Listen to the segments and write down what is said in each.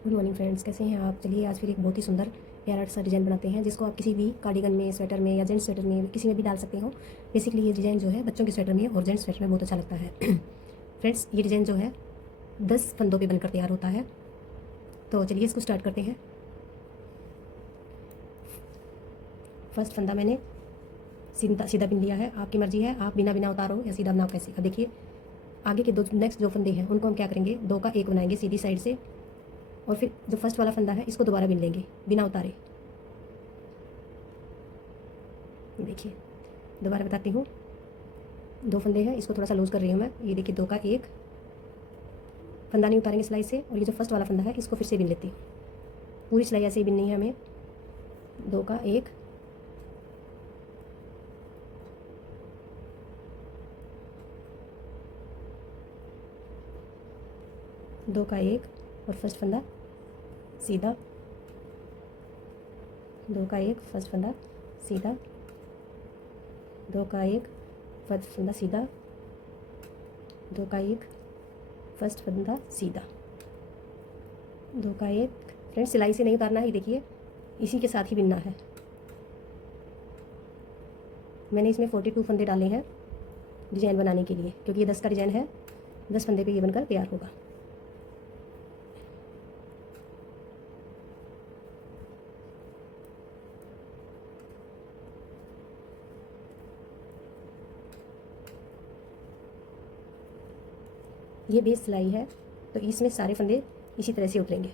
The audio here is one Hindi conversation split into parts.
गुड मॉर्निंग फ्रेंड्स, कैसे हैं आप। चलिए आज फिर एक बहुत ही सुंदर प्यारा सा डिज़ाइन बनाते हैं, जिसको आप किसी भी कार्डिगन में, स्वेटर में या जेंट्स स्वेटर में किसी में भी डाल सकते हो। बेसिकली ये डिज़ाइन जो है बच्चों के स्वेटर में और जेंट्स स्वेटर में बहुत अच्छा लगता है। फ्रेंड्स, ये डिज़ाइन जो है 10 फंदों पे बनकर तैयार होता है। तो चलिए इसको स्टार्ट करते हैं। फर्स्ट फंदा मैंने सीधा सीधा बिन लिया है। आपकी मर्जी है, आप बिना बिना उतारो या सीधा बनाओ, कैसे। अब देखिए आगे के दो नेक्स्ट जो फंदे हैं उनको हम क्या करेंगे, 2 का 1 बनाएंगे सीधी साइड से, और फिर जो फर्स्ट वाला फंदा है इसको दोबारा बिन लेंगे बिना उतारे। देखिए दोबारा बताती हूँ, 2 फंदे हैं, इसको थोड़ा सा लूज़ कर रही हूँ मैं। ये देखिए 2 का 1 फंदा नहीं उतारेंगे सिलाई से, और ये जो फर्स्ट वाला फंदा है इसको फिर से बिन लेती हूँ। पूरी सिलाई ऐसे ही बिननी है हमें। 2 का 1 2 का 1 और फर्स्ट फंदा सीधा, 2 का 1 फर्स्ट फंदा सीधा, 2 का 1 फर्स्ट फंदा सीधा, 2 का 1 फर्स्ट फंदा सीधा, 2 का 1। फ्रेंड्स सिलाई से नहीं उतारना है, देखिए इसी के साथ ही बिनना है। मैंने इसमें 42 फंदे डाले हैं डिज़ाइन बनाने के लिए, क्योंकि ये 10 का डिज़ाइन है। 10 फंदे पे ये बनकर तैयार होगा। ये बेस सिलाई है, तो इसमें सारे फंदे इसी तरह से उतरेंगे।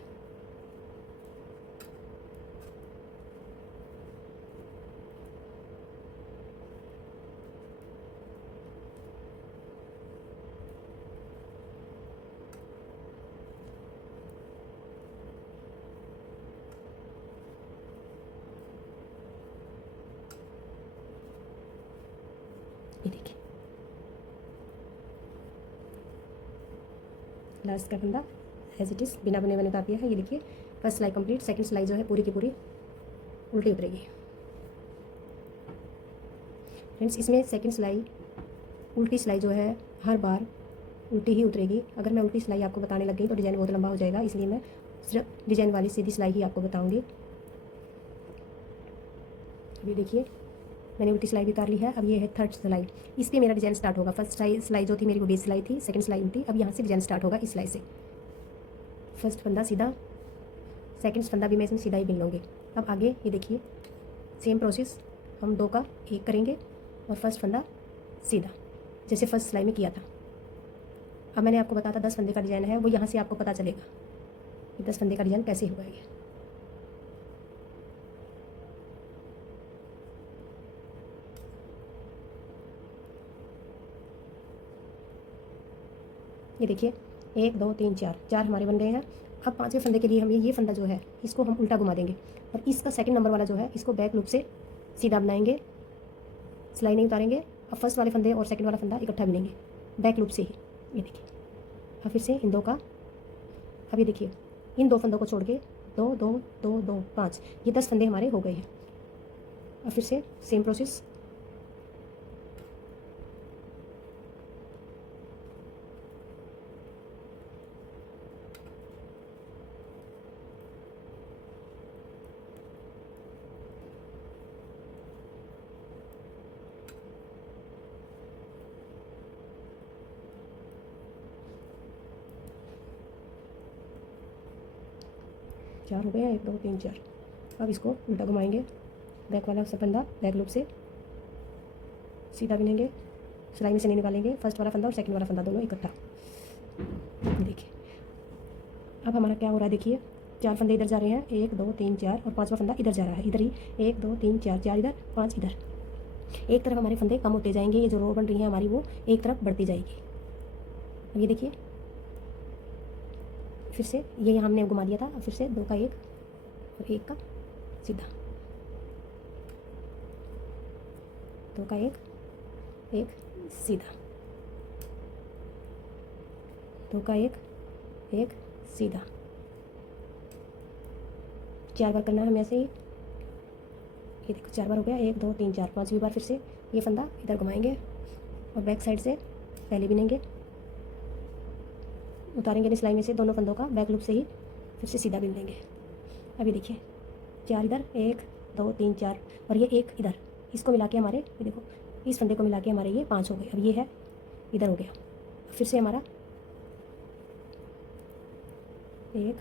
ये देखिए लास्ट का फंदा एज इट इज़ बिना बने बने उतार दिया है। ये देखिए फर्स्ट सिलाई कंप्लीट, सेकंड सिलाई जो है पूरी की पूरी उल्टी उतरेगी। फ्रेंड्स इसमें सेकंड सिलाई उल्टी सिलाई जो है हर बार उल्टी ही उतरेगी। अगर मैं उल्टी सिलाई आपको बताने लग गई तो डिज़ाइन बहुत लंबा हो जाएगा, इसलिए मैं सिर्फ डिज़ाइन वाली सीधी सिलाई ही आपको बताऊंगी। अभी देखिए मैंने उल्टी सिलाई भी उतार ली है। अब ये है थर्ड सिलाई, इस पर मेरा डिज़ाइन स्टार्ट होगा। फर्स्ट सिलाई जो थी मेरी वो बेस सिलाई थी, सेकंड सिलाई उल्टी। अब यहाँ से डिज़ाइन स्टार्ट होगा इस सिलाई से। फर्स्ट फंदा सीधा, सेकंड फंदा भी मैं इसमें सीधा ही बिन लूँगी। अब आगे ये देखिए सेम प्रोसेस, हम 2 का 1 करेंगे और फर्स्ट फंदा सीधा, जैसे फर्स्ट सिलाई में किया था। अब मैंने आपको बताया था 10 फंदे का डिज़ाइन है, वो यहाँ से आपको पता चलेगा कि 10 फंदे का डिज़ाइन कैसे होगा। ये देखिए 1 2 3 4 4 हमारे बन गए हैं। अब 5वें फंदे के लिए हम ये फंदा जो है इसको हम उल्टा घुमा देंगे, और इसका सेकंड नंबर वाला जो है इसको बैक लूप से सीधा बनाएंगे, सिलाई नहीं उतारेंगे। अब फर्स्ट वाले फंदे और सेकंड वाला फंदा इकट्ठा बिनेंगे बैक लूप से ही। ये देखिए अब फिर से इन 2 का, अब ये देखिए इन 2 फंदों को छोड़ के 2 2 2 2 5, ये 10 फंदे हमारे हो गए हैं। अब फिर से सेम प्रोसेस, चार हो गया, 1 2 3 4। अब इसको उल्टा घुमाएंगे, बैक वाला सब फंदा बैक लूप से सीधा बिनेंगे, सिलाई में से नहीं निकालेंगे। फर्स्ट वाला फंदा और सेकंड वाला फंदा दोनों इकट्ठा। देखिए अब हमारा क्या हो रहा है, देखिए 4 फंदे इधर जा रहे हैं, 1 2 3 4, और 5वां फंदा इधर जा रहा है, इधर ही 1 2 3 4 4 इधर 5 इधर। एक तरफ हमारे फंदे कम होते जाएंगे, ये जो रो बन रही है हमारी वो एक तरफ बढ़ती जाएगी। अब ये देखिए फिर से ये यहाँ हमने घुमा दिया था। अब फिर से 2 का 1 और 1 का सीधा, 2 का 1 1 सीधा, 2 का 1 1 सीधा। 4 बार करना है हमें ऐसे ही। ये देखो 4 बार हो गया, 1 2 3 4। 5वीं बार फिर से ये फंदा इधर घुमाएंगे और बैक साइड से पहले बिनेंगे, उतारेंगे नहीं सिलाई में से, दोनों फंदों का बैक लूप से ही फिर से सीधा बिन लेंगे। अभी देखिए 4 इधर, 1 2 3 4 और ये 1 इधर, इसको मिला के हमारे ये देखो इस फंदे को मिला के हमारे ये 5 हो गए। अब ये है इधर हो गया। फिर से हमारा 1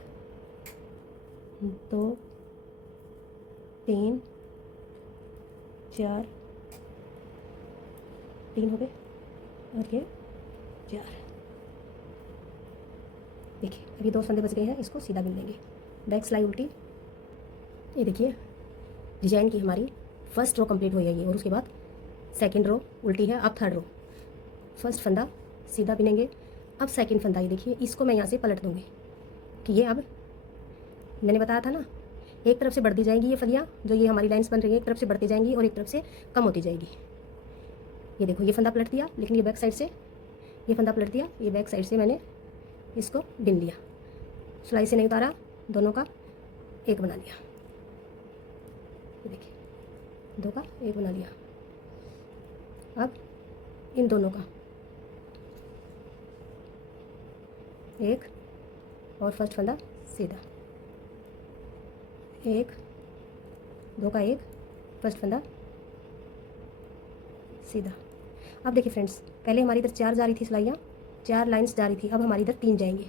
2 3 4 3 हो गए और ये 4। देखिए अभी 2 फंदे बच गए हैं, इसको सीधा बिन लेंगे। बैक सिलाई उल्टी। ये देखिए डिजाइन की हमारी फर्स्ट रो कंप्लीट हुई है ये, और उसके बाद सेकंड रो उल्टी है। अब थर्ड रो, फर्स्ट फंदा सीधा बिनेंगे। अब सेकंड फंदा, ये देखिए इसको मैं यहाँ से पलट दूँगी कि ये अब मैंने बताया था ना, एक तरफ से बढ़ती जाएंगी ये फलियाँ, जो ये हमारी लाइंस बन रही है एक तरफ से बढ़ती जाएंगी और एक तरफ से कम होती जाएगी। ये देखो ये फंदा पलट दिया, लेकिन ये बैक साइड से ये फंदा पलट दिया, ये बैक साइड से मैंने इसको बिन लिया, सिलाई से नहीं उतारा, दोनों का एक बना लिया। ये देखिए 2 का 1 बना लिया। अब इन दोनों का 1 और फर्स्ट फंदा सीधा, 1 2 का 1 फर्स्ट फंदा सीधा। अब देखिए फ्रेंड्स, पहले हमारी इधर 4 जा रही थी सिलाइयाँ, 4 लाइंस जा रही थी, अब हमारी इधर 3 जाएंगे।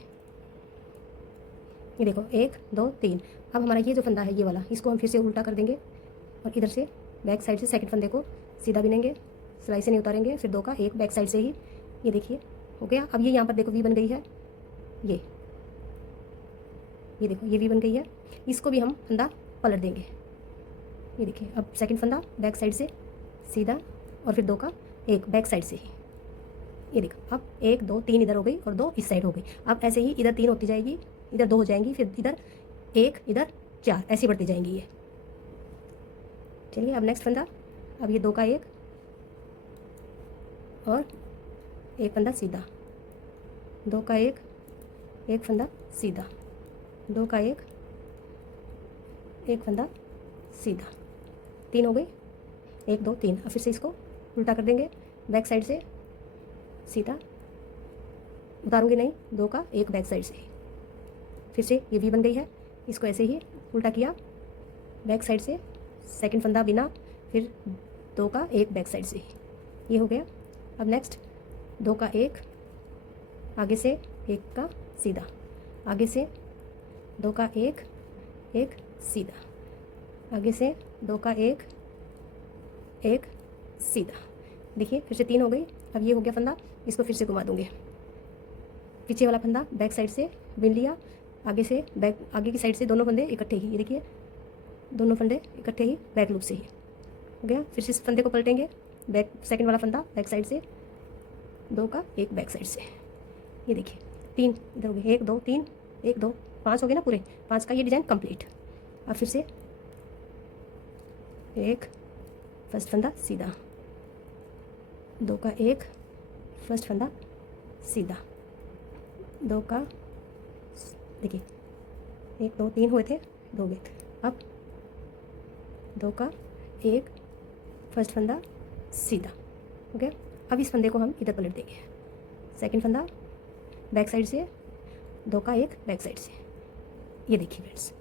ये देखो 1 2 3। अब हमारा ये जो फंदा है ये वाला, इसको हम फिर से उल्टा कर देंगे और इधर से बैक साइड से सेकंड फंदे को सीधा बिनेंगे, सिलाई से नहीं उतारेंगे। फिर 2 का 1 बैक साइड से ही, ये देखिए हो गया। अब ये यहाँ पर देखो वी बन गई है, ये देखो ये वी बन गई है। इसको भी हम फंदा पलट देंगे। ये देखिए अब सेकंड फंदा बैक साइड से सीधा और फिर 2 का 1 बैक साइड से ही। ये देखो अब 1 2 3 इधर हो गई और 2 इस साइड हो गई। अब ऐसे ही इधर 3 होती जाएगी, इधर 2 हो जाएंगी, फिर इधर 1 इधर 4, ऐसी बढ़ती जाएंगी ये। चलिए अब नेक्स्ट फंदा, अब ये 2 का 1 और 1 फंदा सीधा, 2 का 1 फंदा सीधा, 2 का 1 फंदा सीधा, 3 हो गई, 1 2 3। अब फिर से इसको उल्टा कर देंगे, बैक साइड से सीधा, उतारूंगी नहीं, 2 का 1 बैक साइड से ही। फिर से ये वी बन गई है, इसको ऐसे ही उल्टा किया, बैक साइड से सेकंड फंदा बिना, फिर 2 का 1 बैक साइड से ही, ये हो गया। अब नेक्स्ट 2 का 1 आगे से 1 का सीधा, आगे से 2 का 1 सीधा, आगे से 2 का 1 सीधा। देखिए फिर से 3 हो गई। अब ये हो गया फंदा, इसको फिर से घुमा दूंगे, पीछे वाला फंदा बैक साइड से बिन लिया, आगे से बैक, आगे की साइड से दोनों फंदे इकट्ठे ही, ये देखिए दोनों फंदे इकट्ठे ही बैक लूप से ही हो गया। फिर से इस फंदे को पलटेंगे, बैक सेकंड वाला फंदा बैक साइड से, 2 का 1 बैक साइड से, ये देखिए 3 इधर हो गए, 1 2 3 1 2 5 हो गए ना पूरे, 5 का ये डिज़ाइन कंप्लीट। अब फिर से 1 फर्स्ट फंदा सीधा, 2 का 1 फर्स्ट फंदा सीधा, 2 का देखिए 1 2 3 हुए थे, 2 गए। अब 2 का 1 फर्स्ट फंदा सीधा हो गया। अब इस फंदे को हम इधर पलट देंगे, सेकंड फंदा बैक साइड से, 2 का 1 बैक साइड से, ये देखिए फ्रेंड्स।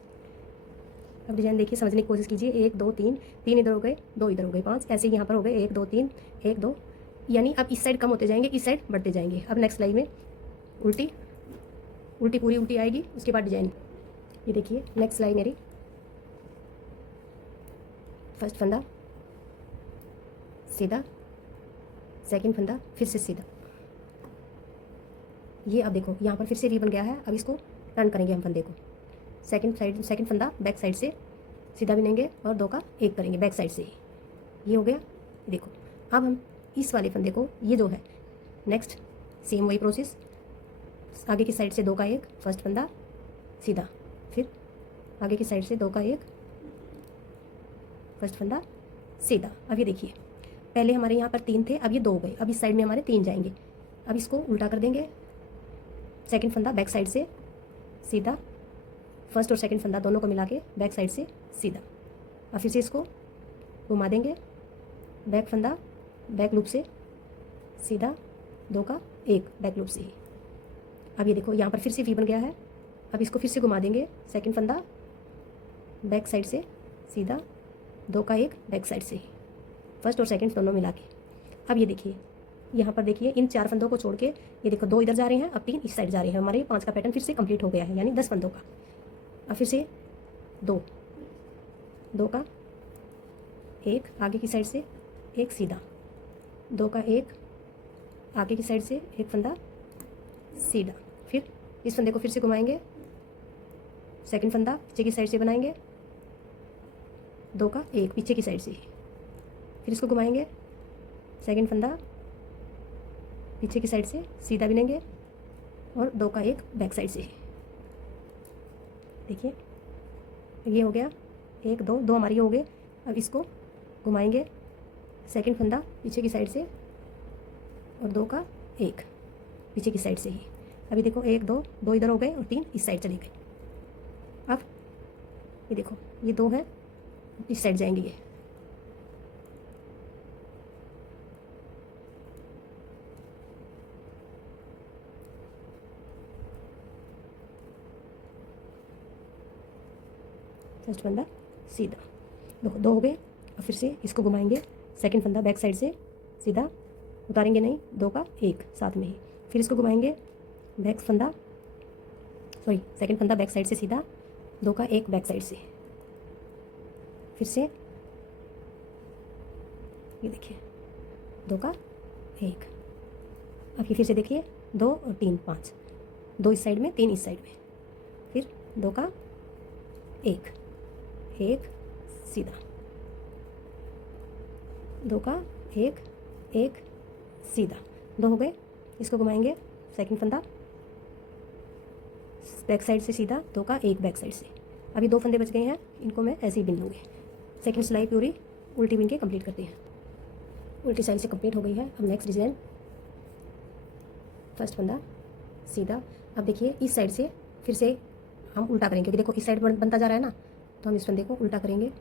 अब डिजाइन देखिए, समझने की कोशिश कीजिए, 1 2 3 3 इधर हो गए, 2 इधर हो गए, 5 ऐसे ही यहाँ पर हो गए, 1 2 3 1 2, यानी अब इस साइड कम होते जाएंगे, इस साइड बढ़ते जाएंगे। अब नेक्स्ट सिलाई में उल्टी पूरी उल्टी आएगी, उसके बाद डिजाइन। ये देखिए नेक्स्ट सिलाई मेरी, फर्स्ट फंदा सीधा, सेकंड फंदा फिर से सीधा, ये अब देखो यहाँ पर फिर से वी बन गया है। अब इसको टर्न करेंगे हम फंदे को, सेकंड फंदा बैक साइड से सीधा बिनेंगे और 2 का 1 करेंगे बैक साइड से ही, ये हो गया। देखो अब हम इस वाले फंदे को, ये जो है नेक्स्ट सेम वही प्रोसेस, आगे की साइड से 2 का 1 फर्स्ट फंदा सीधा, फिर आगे की साइड से 2 का 1 फर्स्ट फंदा सीधा। अब ये देखिए पहले हमारे यहाँ पर 3 थे, अब ये 2 हो गए, अब इस साइड में हमारे 3 जाएंगे। अब इसको उल्टा कर देंगे, सेकंड फंदा बैक साइड से सीधा, फर्स्ट और सेकंड फंदा दोनों को मिला के बैक साइड से सीधा। अब फिर से इसको घुमा देंगे, बैक फंदा बैक लूप से सीधा, 2 का 1 बैक लूप से ही। अब ये देखो यहाँ पर फिर से वी बन गया है। अब इसको फिर से घुमा देंगे, सेकंड फंदा बैक साइड से सीधा, 2 का 1 बैक साइड से ही, फर्स्ट और सेकंड दोनों मिला के। अब ये देखिए यहाँ पर देखिए इन 4 फंदों को छोड़ के ये देखो 2 इधर जा रहे हैं, अब 3 इस साइड जा रहे हैं, हमारे 5 का पैटर्न फिर से कंप्लीट हो गया है, यानी 10 फंदों का। अब फिर से 2 का 1 आगे की साइड से एक सीधा, 2 का 1 आगे की साइड से एक फंदा सीधा, फिर इस फंदे को फिर से घुमाएंगे, सेकंड फंदा पीछे की साइड से बनाएंगे, 2 का 1 पीछे की साइड से ही, फिर इसको घुमाएंगे, सेकंड फंदा पीछे की साइड से सीधा बिनेंगे और 2 का 1 बैक साइड से ही। देखिए ये हो गया 1 2 2 हमारी हो गए। अब इसको घुमाएंगे, सेकंड फंदा पीछे की साइड से और 2 का 1 पीछे की साइड से ही। अभी देखो 1 2 2 इधर हो गए और 3 इस साइड चले गए। अब ये देखो ये 2 है, इस साइड जाएंगे ये, फर्स्ट फंदा सीधा, देखो 2 हो गए। अब फिर से इसको घुमाएंगे, सेकंड फंदा बैक साइड से सीधा, उतारेंगे नहीं, 2 का 1 साथ में ही, फिर इसको घुमाएंगे, बैक फंदा सेकंड फंदा बैक साइड से सीधा, 2 का 1 बैक साइड से, फिर से ये देखिए 2 का 1। अब ये फिर से देखिए 2 और 3 5, 2 इस साइड में 3 इस साइड में, फिर 2 का 1 सीधा, 2 का 1 सीधा, 2 हो गए। इसको घुमाएंगे, सेकंड फंदा बैक साइड से सीधा, 2 का 1 बैक साइड से। अभी 2 फंदे बच गए हैं, इनको मैं ऐसे ही बिन लूँगी। सेकंड सिलाई पूरी उल्टी बिन के कंप्लीट करते हैं। उल्टी साइड से कंप्लीट हो गई है। अब नेक्स्ट डिज़ाइन, फर्स्ट फंदा सीधा। अब देखिए इस साइड से फिर से हम उल्टा करेंगे, क्योंकि देखो इस साइड बनता जा रहा है ना, तो हम इस फंदे को उल्टा करेंगे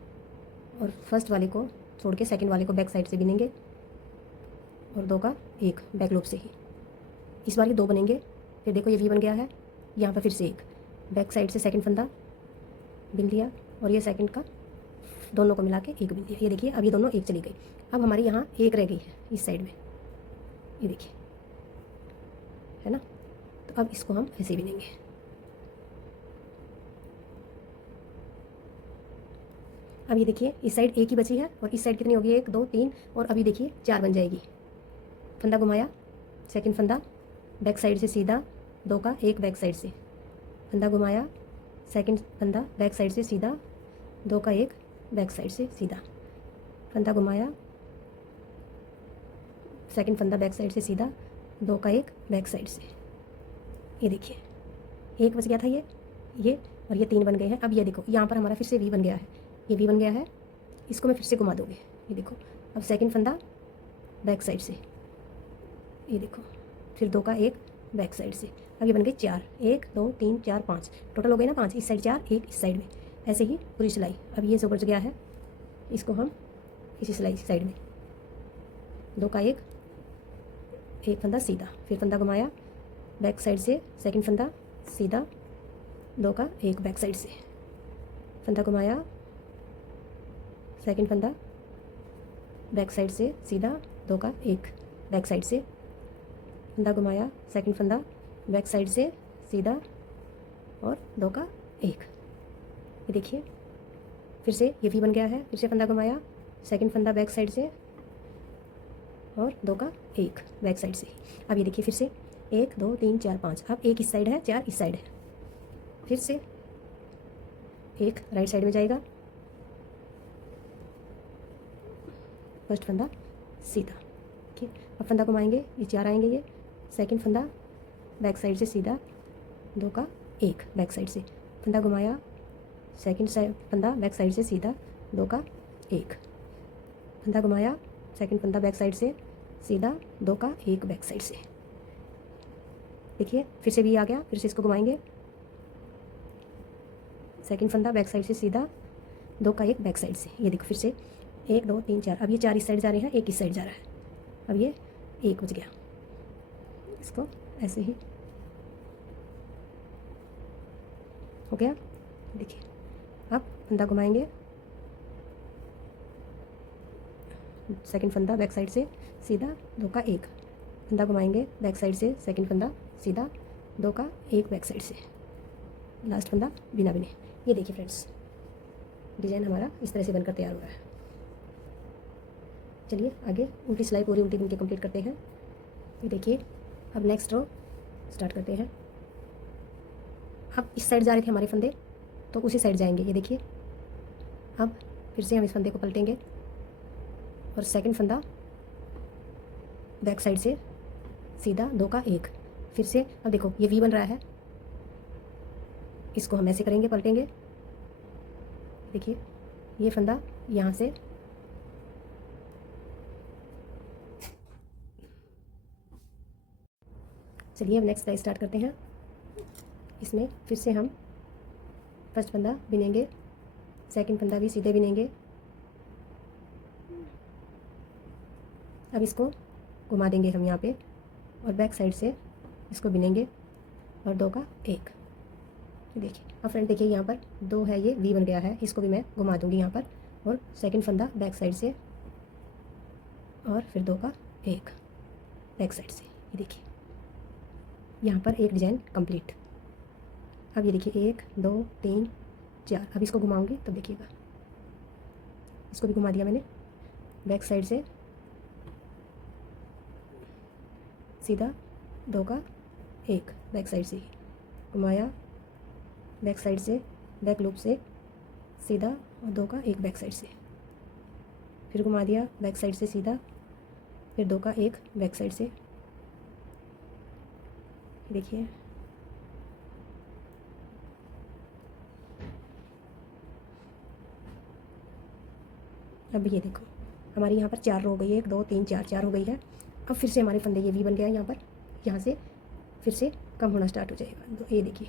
और फर्स्ट वाले को छोड़ के सेकंड वाले को बैक साइड से बिनेंगे और 2 का 1 बैक लूप से ही। इस बार ये 2 बनेंगे। फिर देखो ये वी बन गया है, यहाँ पर फिर से 1 बैक साइड से सेकंड फंदा बिन लिया और ये सेकंड का दोनों को मिला के 1 बिन दिया। ये देखिए अब ये दोनों 1 चली गई। अब हमारी यहाँ 1 रह गई है इस साइड में, ये देखिए है ना। तो अब इसको हम ऐसे बिनेंगे। अब ये देखिए इस साइड 1 ही बची है और इस साइड कितनी होगी, 1 2 3 और अभी देखिए 4 बन जाएगी। फंदा घुमाया, सेकंड फंदा बैक साइड से सीधा, 2 का 1 बैक साइड से, फंदा घुमाया, सेकंड फंदा बैक साइड से सीधा, 2 का 1 बैक साइड से सीधा, फंदा घुमाया, सेकंड फंदा बैक साइड से सीधा, 2 का 1 बैक साइड से। ये देखिए 1 बच गया था ये और ये 3 बन गए हैं। अब ये देखो यहाँ पर हमारा फिर से वी बन गया है, ये वी बन गया है। इसको मैं फिर से घुमा दूँगी, ये देखो। अब सेकंड फंदा बैक साइड से, ये देखो, फिर 2 का 1 बैक साइड से। अब ये बन गई 4, 1 2 3 4 5, टोटल हो गए ना 5। इस साइड 4, 1 इस साइड में, ऐसे ही पूरी सिलाई। अब ये जो बच गया है इसको हम इसी सिलाई साइड में, 2 का 1 फंदा सीधा, फिर फंदा घुमाया, बैक साइड से सेकंड फंदा सीधा, 2 का 1 बैक साइड से, फंदा घुमाया, सेकंड फंदा बैक साइड से सीधा, 2 का 1 बैक साइड से, फंदा घुमाया, सेकंड फंदा बैक साइड से सीधा और 2 का 1। ये देखिए फिर से ये वी बन गया है। फिर से फंदा घुमाया, सेकंड फंदा बैक साइड से और 2 का 1 बैक साइड से। अब ये देखिए फिर से 1 2 3 4 5, अब 1 इस साइड है, 4 इस साइड है, फिर से 1 राइट साइड में जाएगा, फर्स्ट फंदा सीधा, ठीक। अब फंदा घुमाएंगे, ये 4 आएंगे, ये सेकंड फंदा बैक साइड से सीधा, 2 का 1 बैक साइड से, फंदा घुमाया, सेकंड फंदा बैक साइड से सीधा, 2 का 1, फंदा घुमाया, सेकंड फंदा बैक साइड से सीधा, 2 का 1 बैक साइड से। देखिए फिर से भी आ गया, फिर से इसको घुमाएंगे, सेकंड फंदा बैक साइड से सीधा, 2 का 1 बैक साइड से। ये देखो फिर से 1 2 3 4, अब ये 4 इस साइड जा रहे हैं, 1 इस साइड जा रहा है। अब ये 1 बच गया, इसको ऐसे ही हो गया। देखिए अब फंदा घुमाएंगे, सेकंड फंदा बैक साइड से सीधा 2 का 1, फंदा घुमाएंगे बैक साइड से सेकंड फंदा सीधा 2 का 1 बैक साइड से, लास्ट फंदा बिना बिने। ये देखिए फ्रेंड्स, डिज़ाइन हमारा इस तरह से बनकर तैयार हो रहा है। चलिए आगे उल्टी सिलाई पूरी उल्टी बुन के कंप्लीट करते हैं। ये देखिए अब नेक्स्ट रो स्टार्ट करते हैं। अब इस साइड जा रहे थे हमारे फंदे, तो उसी साइड जाएंगे। ये देखिए अब फिर से हम इस फंदे को पलटेंगे और सेकंड फंदा बैक साइड से सीधा 2 का 1, फिर से अब देखो ये वी बन रहा है, इसको हम ऐसे करेंगे, पलटेंगे। देखिए ये फंदा यहाँ से चलिए अब नेक्स्ट सिलाई स्टार्ट करते हैं। इसमें फिर से हम फर्स्ट फंदा बिनेंगे, सेकंड फंदा भी सीधे बिनेंगे। अब इसको घुमा देंगे हम यहाँ पे और बैक साइड से इसको बिनेंगे और 2 का 1। देखिए अब फ्रेंड देखिए यहाँ पर 2 है, ये वी बन गया है, इसको भी मैं घुमा दूँगी यहाँ पर और सेकंड फंदा बैक साइड से और फिर 2 का 1 बैक साइड से। ये देखिए यहाँ पर एक डिज़ाइन कंप्लीट। अब ये देखिए 1 2 3 4, अब इसको घुमाऊंगी तब देखिएगा। इसको भी घुमा दिया मैंने, बैक साइड से सीधा 2 का 1 बैक साइड से घुमाया, बैक साइड से बैक लूप से सीधा और 2 का 1 बैक साइड से, फिर घुमा दिया बैक साइड से सीधा, फिर 2 का 1 बैक साइड से। देखिए अब ये देखो हमारी यहाँ पर 4 रो हो गई है, 1 2 3 4 4 हो गई है। अब फिर से हमारे फंदे ये वी बन गया है यहाँ पर, यहाँ से फिर से कम होना स्टार्ट हो जाएगा। तो ये देखिए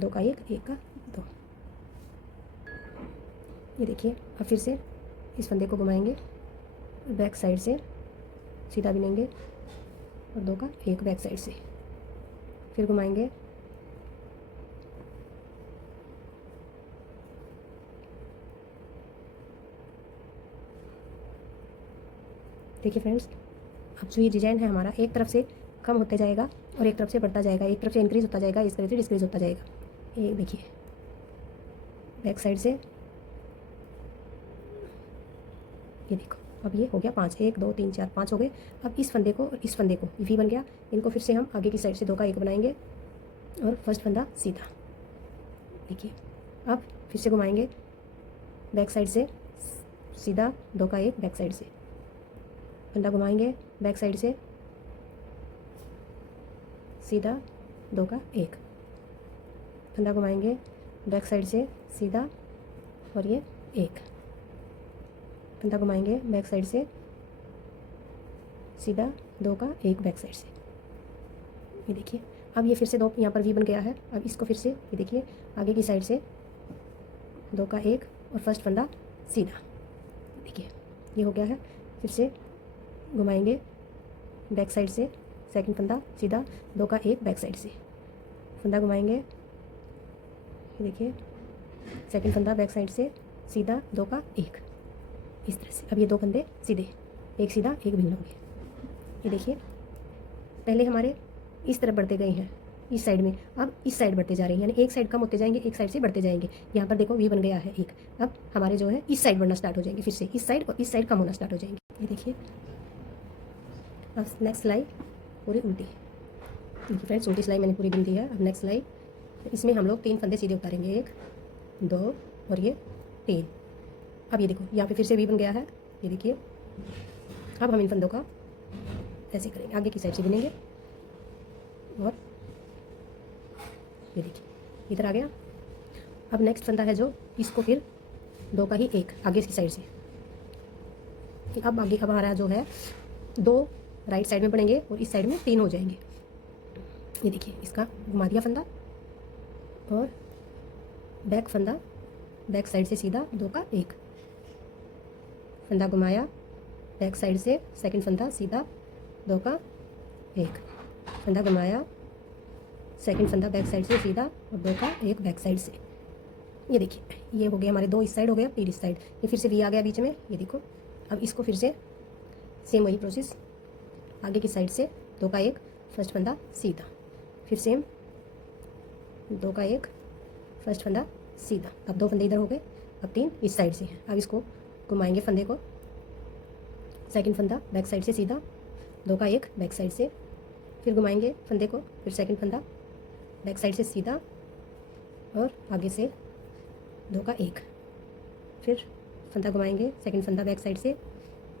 2 का 1 1 का 2। ये देखिए अब फिर से इस फंदे को घुमाएंगे, बैक साइड से सीधा बिनेंगे और 2 का 1 बैक साइड से, फिर घुमाएंगे, देखिए फ्रेंड्स अब जो ये डिज़ाइन है हमारा एक तरफ से कम होते जाएगा और एक तरफ से बढ़ता जाएगा, एक तरफ से इंक्रीज़ होता जाएगा, इस तरफ से डिक्रीज़ होता जाएगा। ये देखिए बैक साइड से, ये देखो अब ये हो गया 5 1 2 3 4 5 हो गए। अब इस फंदे को और इस फंदे को वी बन गया, इनको फिर से हम आगे की साइड से 2 का 1 बनाएंगे और फर्स्ट फंदा सीधा। देखिए अब फिर से घुमाएंगे, बैक साइड से सीधा 2 का 1 बैक साइड से, फंदा घुमाएंगे बैक साइड से सीधा 2 का 1, फंदा घुमाएंगे बैक साइड से सीधा और ये 1, फंदा घुमाएंगे बैक साइड से सीधा 2 का 1 बैक साइड से। ये देखिए अब ये फिर से 2 यहाँ पर वी बन गया है। अब इसको फिर से ये देखिए आगे की साइड से 2 का 1 और फर्स्ट फंदा सीधा। देखिए ये हो गया है, फिर से घुमाएंगे बैक साइड से सेकंड फंदा सीधा 2 का 1 बैक साइड से, फंदा घुमाएंगे, ये देखिए सेकंड फंदा बैक साइड से सीधा 2 का 1 इस तरह से। अब ये 2 फंदे सीधे, एक सीधा एक भिन्न होंगे। ये देखिए पहले हमारे इस तरफ बढ़ते गए हैं इस साइड में, अब इस साइड बढ़ते जा रहे हैं, यानी एक साइड कम होते जाएंगे, एक साइड से बढ़ते जाएंगे। यहाँ पर देखो वी बन गया है एक, अब हमारे जो है इस साइड बढ़ना स्टार्ट हो जाएंगे, फिर से इस साइड और इस साइड कम होना स्टार्ट हो जाएंगे। ये देखिए अब नेक्स्ट सिलाई पूरी उल्टी। देखिए फ्रेंड्स उल्टी सिलाई मैंने पूरी बुन दी है। अब नेक्स्ट सिलाई, इसमें हम लोग 3 फंदे सीधे उतारेंगे, 1 2 और ये 3। अब ये देखो यहाँ पे फिर से वी बन गया है। ये देखिए अब हम इन फंदों का ऐसे करेंगे, आगे की साइड से बिनेंगे और ये देखिए इधर आ गया। अब नेक्स्ट फंदा है जो, इसको फिर 2 का ही 1 आगे की साइड से। अब आगे अब हमारा जो है 2 राइट साइड में बनेंगे और इस साइड में 3 हो जाएंगे। ये देखिए इसका घुमा दिया फंदा और बैक फंदा बैक साइड से सीधा 2 का 1, फंदा घुमाया बैक साइड से सेकंड फंदा सीधा 2 का 1, फंदा घुमाया सेकंड फंदा बैक साइड से सीधा और 2 का 1 बैक साइड से। ये देखिए ये हो गया हमारे 2 इस साइड हो गया, फिर इस साइड ये फिर से वी आ गया बीच में, ये देखो। अब इसको फिर से सेम वही प्रोसेस, आगे की साइड से 2 का 1 फर्स्ट फंदा सीधा, फिर सेम 2 का 1 फर्स्ट फंदा सीधा। अब 2 फंदे इधर हो गए, अब 3 इस साइड से हैं। अब इसको घुमाएंगे फंदे को, सेकंड फंदा बैक साइड से सीधा, 2 का 1 बैक साइड से, फिर घुमाएंगे फंदे को, फिर सेकंड फंदा बैक साइड से सीधा और आगे से 2 का 1, फिर फंदा घुमाएंगे, सेकंड फंदा बैक साइड से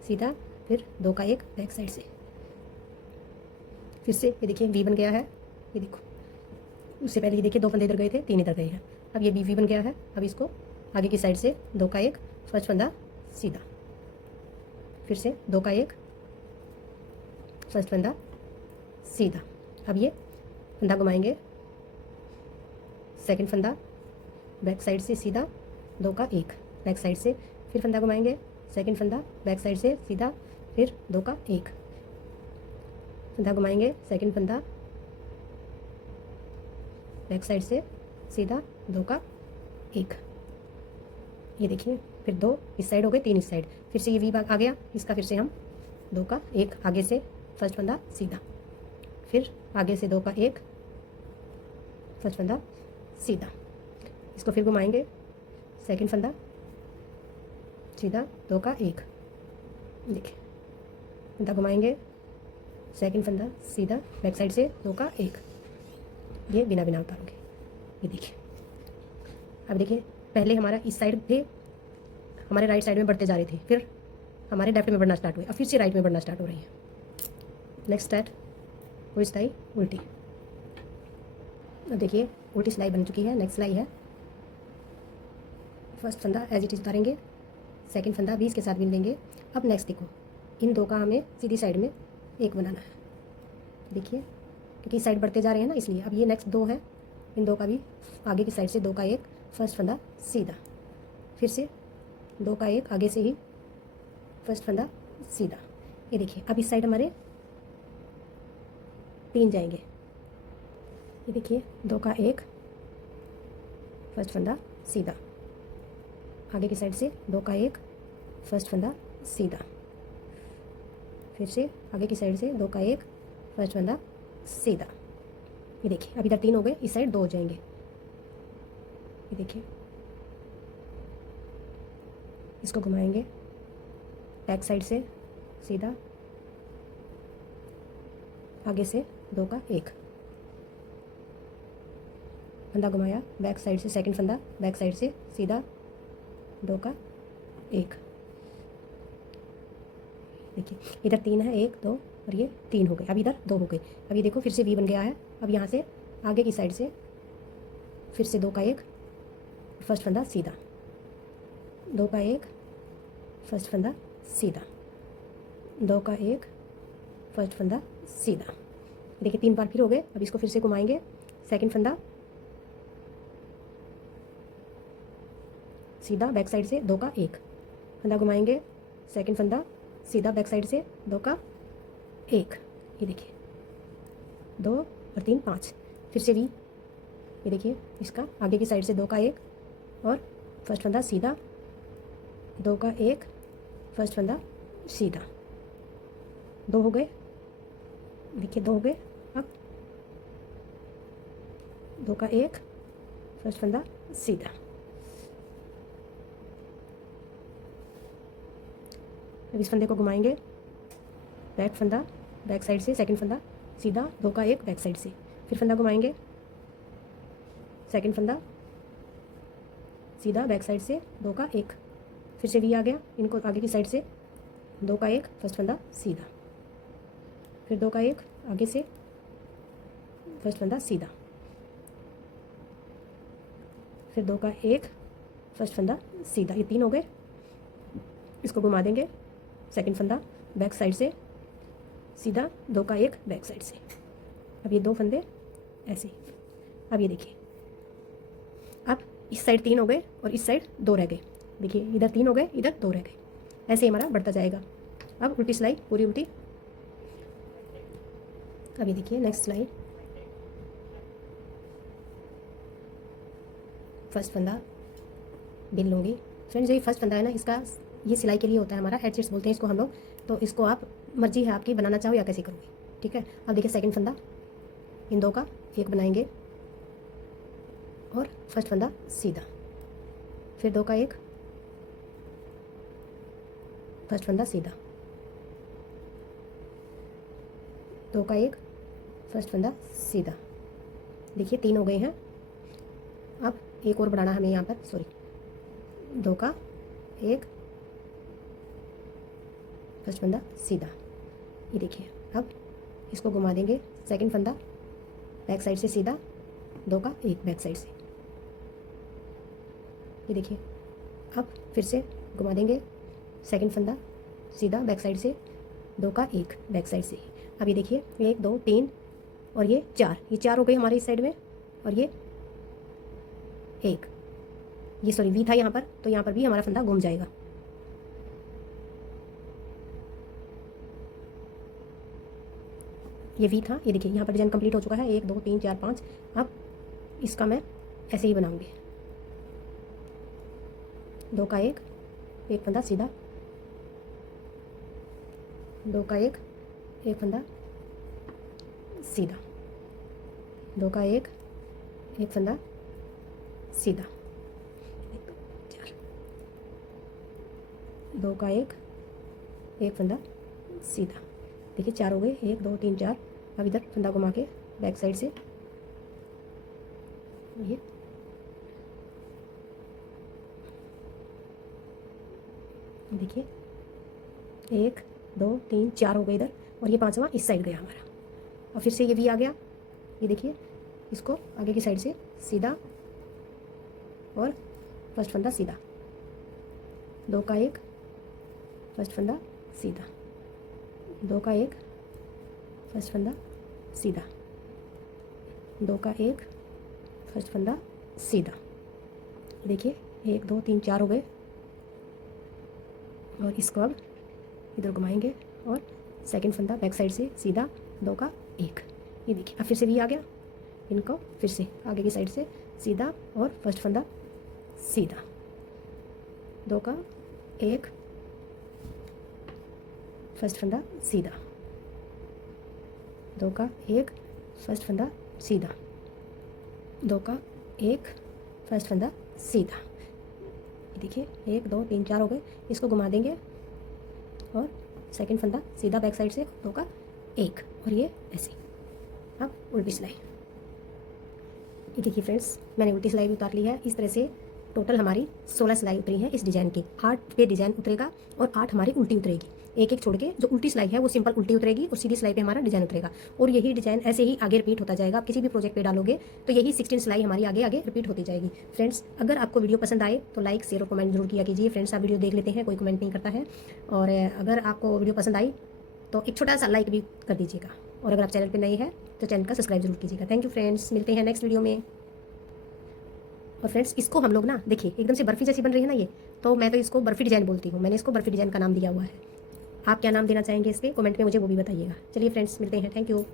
सीधा, फिर 2 का 1 बैक साइड से। फिर से ये देखिए वी बन गया है, ये देखो। उससे पहले ये देखिए 2 फंदे इधर गए थे, 3 इधर गए हैं। अब ये वी बन गया है। अब इसको आगे की साइड से 2 का 1 फर्स्ट फंदा सीधा, फिर से 2 का 1 फर्स्ट फंदा सीधा। अब ये फंदा घुमाएंगे, सेकंड फंदा बैक साइड से सीधा, 2 का 1 बैक साइड से, फिर फंदा घुमाएंगे, सेकंड फंदा बैक साइड से सीधा, फिर 2 का 1 फंदा घुमाएंगे, सेकंड फंदा बैक साइड से सीधा, 2 का 1। ये देखिए फिर 2 इस साइड हो गए, 3 इस साइड, फिर से ये वी आ गया, इसका फिर से हम 2 का 1 आगे से फर्स्ट फंदा सीधा, फिर आगे से 2 का 1 फर्स्ट फंदा सीधा। इसको फिर घुमाएंगे, सेकंड फंदा सीधा, 2 का 1, देखिए फंदा घुमाएंगे, सेकंड फंदा सीधा बैक साइड से 2 का 1, ये बिना बिना उतारोगे। ये देखिए अब देखिए पहले हमारा इस साइड थे, हमारे राइट साइड में बढ़ते जा रहे थे, फिर हमारे लेफ्ट में बढ़ना स्टार्ट हुए, अब फिर से राइट में बढ़ना स्टार्ट हो रही है। नेक्स्ट स्टार्ट वो सिलाई उल्टी। अब देखिए उल्टी सिलाई बन चुकी है। नेक्स्ट सिलाई है, फर्स्ट फंदा एज इट इज उतारेंगे, सेकंड फंदा भी इसके साथ बिन लेंगे। अब नेक्स्ट देखो इन 2 का हमें सीधी साइड में 1 बनाना है, देखिए क्योंकि इस साइड बढ़ते जा रहे हैं ना, इसलिए। अब ये नेक्स्ट 2 है, इन 2 का भी आगे की साइड से 2 का 1 फर्स्ट फंदा सीधा, फिर से 2 का 1 आगे से ही फर्स्ट फंदा सीधा। ये देखिए अब इस साइड हमारे 3 जाएंगे, ये देखिए 2 का 1 फर्स्ट फंदा सीधा, आगे की साइड से 2 का 1 फर्स्ट फंदा सीधा, फिर से आगे की साइड से 2 का 1 फर्स्ट फंदा सीधा। ये देखिए अब इधर 3 हो गए, इस साइड 2 हो जाएंगे। ये देखिए इसको घुमाएंगे, बैक साइड से सीधा, आगे से 2 का 1 फंदा घुमाया, बैक साइड से सेकंड फंदा बैक साइड से सीधा, 2 का 1। देखिए इधर 3 है, 1 2 और ये 3 हो गए, अब इधर 2 हो गए। अब ये देखो फिर से वी बन गया है। अब यहाँ से आगे की साइड से फिर से 2 का 1 फर्स्ट फंदा सीधा, 2 का 1 फर्स्ट फंदा सीधा, 2 का 1 फर्स्ट फंदा सीधा। देखिए 3 बार फिर हो गए। अब इसको फिर से घुमाएंगे, सेकंड फंदा सीधा बैक साइड से 2 का 1 फंदा घुमाएंगे, सेकंड फंदा सीधा बैक साइड से 2 का 1। ये देखिए 2 और 3 5, फिर से वी। ये देखिए इसका आगे की साइड से 2 का 1 और फर्स्ट फंदा सीधा, 2 का 1 फर्स्ट फंदा सीधा, 2 हो गए। देखिए 2 हो गए। अब 2 का 1 फर्स्ट फंदा सीधा। अब इस फंदे को घुमाएंगे, बैक फंदा बैक साइड से सेकंड फंदा सीधा, 2 का 1 बैक साइड से, फिर फंदा घुमाएंगे, सेकंड फंदा सीधा बैक साइड से 2 का 1, फिर से वी आ गया, इनको आगे की साइड से 2 का 1 फर्स्ट फंदा सीधा, फिर 2 का 1 आगे से फर्स्ट फंदा सीधा, फिर 2 का 1 फर्स्ट फंदा सीधा। ये 3 हो गए। इसको घुमा देंगे, सेकंड फंदा बैक साइड से सीधा, 2 का 1 बैक साइड से। अब ये 2 फंदे ऐसे ही। अब ये देखिए अब इस साइड 3 हो गए और इस साइड 2 रह गए। देखिए इधर 3 हो गए, इधर 2 रह गए, ऐसे ही हमारा बढ़ता जाएगा। अब उल्टी सिलाई पूरी उल्टी। अब ये देखिए नेक्स्ट सिलाई, फर्स्ट फंदा बिन लूँगी। फ्रेंड्स, जो ये फर्स्ट फंदा है ना, इसका ये सिलाई के लिए होता है हमारा, हेड सेट्स बोलते हैं इसको हम लोग। तो इसको आप मर्जी है आपकी, बनाना चाहो या कैसे करोगे, ठीक है। अब देखिए सेकंड फंदा, इन दो का एक बनाएंगे और फर्स्ट फंदा सीधा, फिर दो का एक, फर्स्ट फंदा सीधा, दो का एक, फर्स्ट फंदा सीधा। देखिए 3 हो गए हैं। अब एक और बढ़ाना हमें यहाँ पर, सॉरी, दो का एक, फर्स्ट फंदा सीधा। ये देखिए, अब इसको घुमा देंगे, सेकंड फंदा बैक साइड से सीधा, दो का एक बैक साइड से। ये देखिए, अब फिर से घुमा देंगे, सेकंड फंदा सीधा बैक साइड से, दो का एक बैक साइड से। अब ये देखिए 1 2 3 और ये 4, ये 4 हो गए हमारे इस साइड में, और ये एक, ये सॉरी वी था यहाँ पर, तो यहाँ पर भी हमारा फंदा घूम जाएगा। ये वी था, ये देखिए यहाँ पर डिजाइन कंप्लीट हो चुका है, 1 2 3 4 5। अब इसका मैं ऐसे ही बनाऊंगी, दो का एक फंदा सीधा, दो का एक फंदा सीधा, दो का एक फंदा सीधा, दो का एक फंदा सीधा। देखिए 4 हो गए, 1 2 3 4। अब इधर फंदा घुमा के बैक साइड से ये देखिए 1 2 3 4 हो गए इधर, और ये 5वां इस साइड गया हमारा। और फिर से ये भी आ गया, ये देखिए, इसको आगे की साइड से सीधा और फर्स्ट फंदा सीधा, दो का एक, फर्स्ट फंदा सीधा, दो का एक, फर्स्ट फंदा सीधा, दो का एक, फर्स्ट फंदा सीधा। देखिए 1 2 3 4 हो गए, और इसको अब इधर घुमाएंगे और सेकंड फंदा बैक साइड से सीधा, दो का एक। ये देखिए, अब फिर से भी आ गया, इनको फिर से आगे की साइड से सीधा और फर्स्ट फंदा सीधा, दो का एक, फर्स्ट फंदा सीधा, दो का एक, फर्स्ट फंदा सीधा, दो का एक, फर्स्ट फंदा सीधा। देखिए 1 2 3 4 हो गए, इसको घुमा देंगे और सेकंड फंदा सीधा बैक साइड से, दो का एक, और ये ऐसे। अब उल्टी सिलाई, ये देखिए फ्रेंड्स, मैंने उल्टी सिलाई भी उतार ली है। इस तरह से टोटल हमारी 16 सिलाई उतरी है इस डिज़ाइन की। 8 पे डिज़ाइन उतरेगा और 8 हमारी उल्टी उतरेगी, एक एक छोड़ के। जो उल्टी सिलाई है वो सिंपल उल्टी उतरेगी और सीधी सिलाई पे हमारा डिज़ाइन उतरेगा, और यही डिज़ाइन ऐसे ही आगे रिपीट होता जाएगा। आप किसी भी प्रोजेक्ट पे डालोगे तो यही 16 सिलाई हमारी आगे आगे रिपीट होती जाएगी। फ्रेंड्स, अगर आपको वीडियो पसंद आए तो लाइक शेयर और कमेंट जरूर किया कीजिए। फ्रेंड्स, आप वीडियो देख लेते हैं, कोई कमेंट नहीं करता है, और अगर आपको वीडियो पसंद आई तो एक छोटा सा लाइक भी कर दीजिएगा, और अगर आप चैनल पर नए हैं तो चैनल का सब्सक्राइब जरूर कीजिएगा। थैंक यू फ्रेंड्स, मिलते हैं नेक्स्ट वीडियो में। और फ्रेंड्स, इसको हम लोग ना देखिए एकदम से बर्फ़ी जैसी बन रही है ना ये, तो मैं तो इसको बर्फ़ी डिज़ाइन बोलती हूँ। मैंने इसको बर्फ़ी डिज़ाइन का नाम दिया हुआ है। आप क्या नाम देना चाहेंगे इसके, कमेंट में मुझे वो भी बताइएगा। चलिए फ्रेंड्स, मिलते हैं, थैंक यू।